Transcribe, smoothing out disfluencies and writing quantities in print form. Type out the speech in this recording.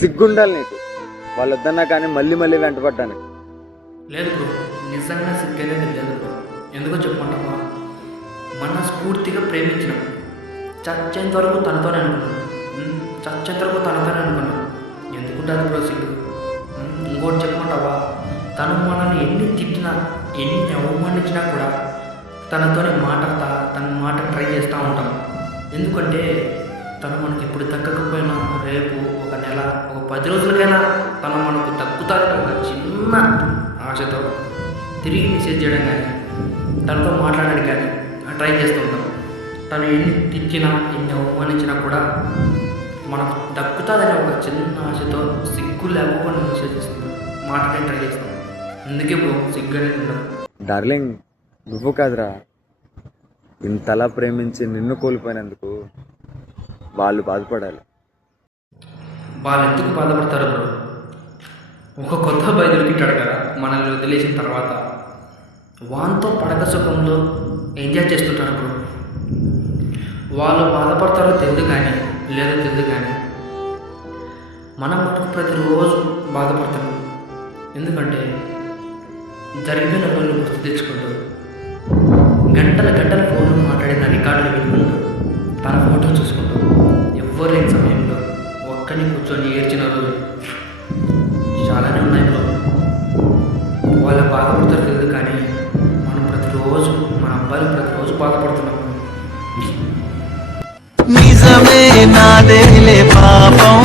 సిగ్గుండాలి నీకు. వాళ్ళు వద్దన్నా కానీ మళ్ళీ మళ్ళీ వెంటపడ్డాను. లేదు బ్రో, నిజంగా సిగ్గనేది లేదు బ్రో. ఎందుకో చెప్పమంటావా, మన స్ఫూర్తిగా ప్రేమించినాం, చచ్చేంత వరకు తనతోనే అనుకున్నాం, చచ్చేంత వరకు తనతోనే అనుకున్నాం. ఎందుకుంటుంది బ్రో సిగ్గు? ఇంకోటి చెప్పమంటావా, తను మనల్ని ఎన్ని తిట్టినా ఎన్ని అవమానించినా కూడా తనతోనే మాట్లాడతా, తన మాట ట్రై చేస్తూ ఉంటాం. ఎందుకంటే తను మనకి ఇప్పుడు దక్కకపోయినా రేపు ఒక నెల, ఒక 10 రోజులకైనా తను మనకు దక్కుతారని ఒక చిన్న ఆశతో తిరిగి మెసేజ్ చేయడం కానీ, తనతో మాట్లాడడం కానీ ట్రై చేస్తుంటాం. తను ఎన్ని తిట్టినా ఎన్ని అవమానించినా కూడా మనకు దక్కుతుందని ఒక చిన్న ఆశతో సిగ్గు లేకపోకుండా మెసేజ్ చేస్తాం, మాట్లాడే ట్రై చేస్తాం. అందుకే బ్రో సిగ్గు అనేది ఉండదు. డార్లింగ్, నువ్వు కాదురా, ఇంతలా ప్రేమించి నిన్ను కోల్పోయినందుకు వాళ్ళు బాధపడాలి. వాళ్ళు ఎందుకు బాధపడతారు బ్రో? ఒక కొత్త అబ్బాయి దొరికింటాడు కదా మనల్ని వదిలేసిన తర్వాత, వాంతో పడక సుఖంలో ఎంజాయ్ చేస్తుంటారు బ్రో. వాళ్ళు బాధపడతారో తెలియదు కానీ, లేదో తెలియదు కానీ, మనం మటుకు ప్రతిరోజు బాధపడతాం. ఎందుకంటే జరిగిన రోజులు గుర్తు తెచ్చుకుంటూ, గంటల గంటల ఫోన్లో మాట్లాడిన రికార్డులు వినుకుంటూ, తన ఫోటో చూసుకుంటూ, ఎవ్వరు లేని సమయంలో ఒక్కని కూర్చొని ఏడ్చిన రోజు చాలానే ఉన్నాయి బ్రో. వాళ్ళు బాధపడతారు తెలియదు కానీ, మనం ప్రతిరోజు, మన అబ్బాయిలు ప్రతిరోజు బాధపడుతున్నాం. నిజమే నాదేలే పాపం.